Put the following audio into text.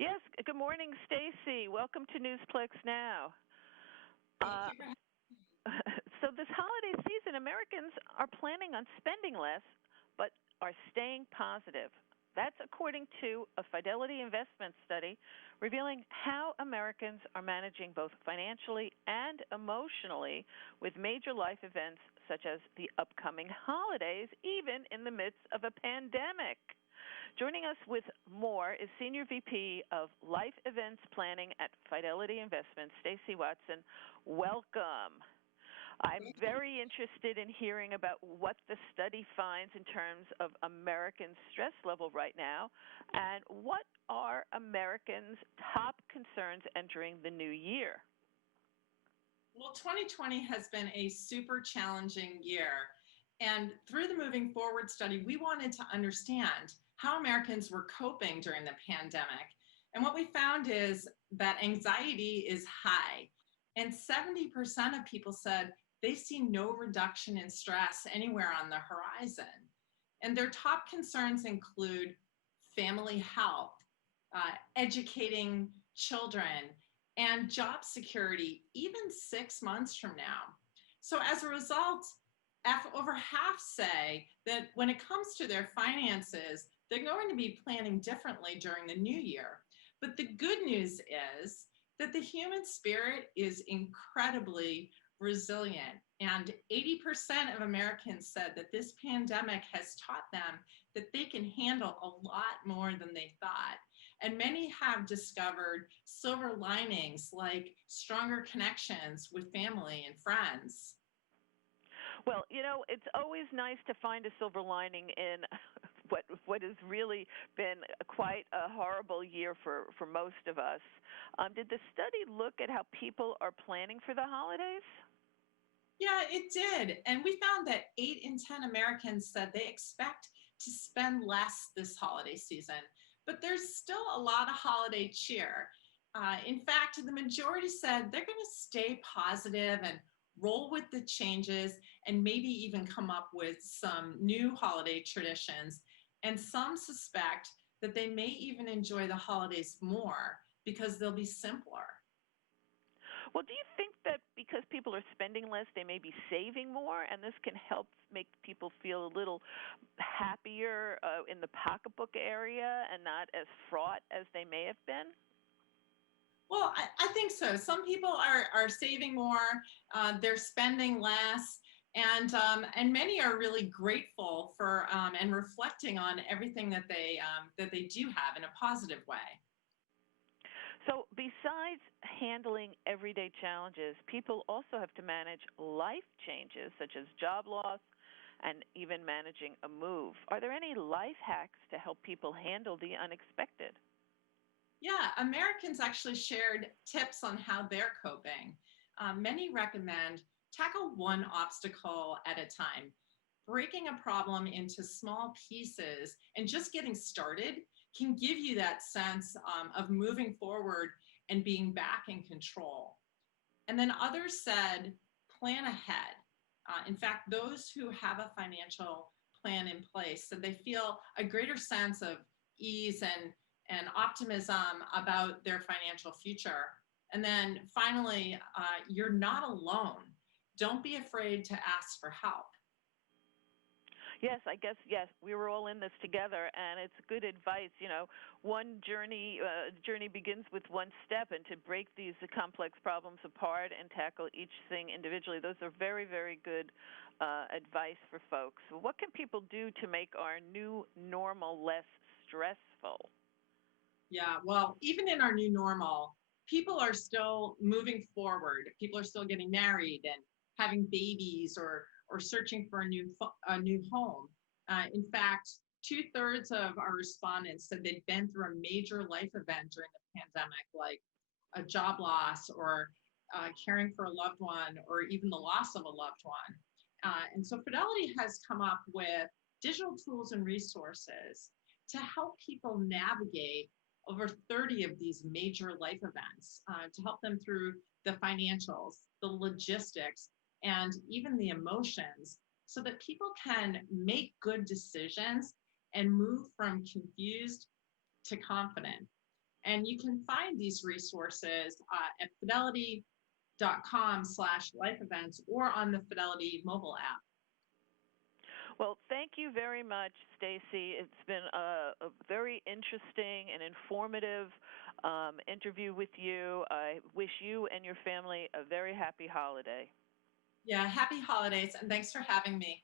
Yes, good morning, Stacy. Welcome to Newsplex Now. Thank Uh, you for having so, this holiday season, Americans are planning on spending less, but are staying positive. That's according to a Fidelity Investments study revealing how Americans are managing both financially and emotionally with major life events such as the upcoming holidays, even in the midst of a pandemic. Joining us with more is Senior VP of Life Events Planning at Fidelity Investments, Stacy Watson. Welcome. I'm you. very interested in hearing about what the study finds in terms of Americans' stress level right now and what are Americans' top concerns entering the new year. Well, 2020 has been a super challenging year. And through the Moving Forward study, we wanted to understand how Americans were coping during the pandemic. And what we found is that anxiety is high. And 70% of people said they see no reduction in stress anywhere on the horizon. And their top concerns include family health, educating children, and job security, even 6 months from now. So, as a result, over half say that when it comes to their finances, they're going to be planning differently during the new year. But the good news is that the human spirit is incredibly resilient. And 80% of Americans said that this pandemic has taught them that they can handle a lot more than they thought. And many have discovered silver linings like stronger connections with family and friends. Well, it's always nice to find a silver lining in what has really been quite a horrible year for most of us. Did the study look at how people are planning for the holidays? Yeah, it did. And we found that 8 in 10 Americans said they expect to spend less this holiday season, but there's still a lot of holiday cheer. In fact, the majority said they're going to stay positive and roll with the changes and maybe even come up with some new holiday traditions. And some suspect that they may even enjoy the holidays more because they'll be simpler. Well, do you think that because people are spending less, they may be saving more, and this can help make people feel a little happier in the pocketbook area and not as fraught as they may have been? Well, I think so. Some people are saving more, they're spending less, and many are really grateful for and reflecting on everything that they do have in a positive way. So, besides handling everyday challenges, people also have to manage life changes such as job loss and even managing a move. Are there any life hacks to help people handle the unexpected? Yeah, Americans actually shared tips on how they're coping. Many recommend tackle one obstacle at a time. Breaking a problem into small pieces and just getting started can give you that sense of moving forward and being back in control. And then others said, plan ahead. In fact, those who have a financial plan in place said they feel a greater sense of ease and optimism about their financial future. And then finally, you're not alone. Don't be afraid to ask for help. Yes, I guess yes. We were all in this together, and it's good advice. One journey begins with one step, and to break these complex problems apart and tackle each thing individually. Those are very, very good advice for folks. What can people do to make our new normal less stressful? Yeah, well, even in our new normal, people are still moving forward. People are still getting married and having babies or searching for a new home. In fact, 2/3 of our respondents said they'd been through a major life event during the pandemic, like a job loss or caring for a loved one or even the loss of a loved one. And so Fidelity has come up with digital tools and resources to help people navigate over 30 of these major life events to help them through the financials, the logistics, and even the emotions so that people can make good decisions and move from confused to confident. And you can find these resources at fidelity.com/life events or on the Fidelity mobile app. Well, thank you very much, Stacy. It's been a very interesting and informative interview with you. I wish you and your family a very happy holiday. Yeah, happy holidays, and thanks for having me.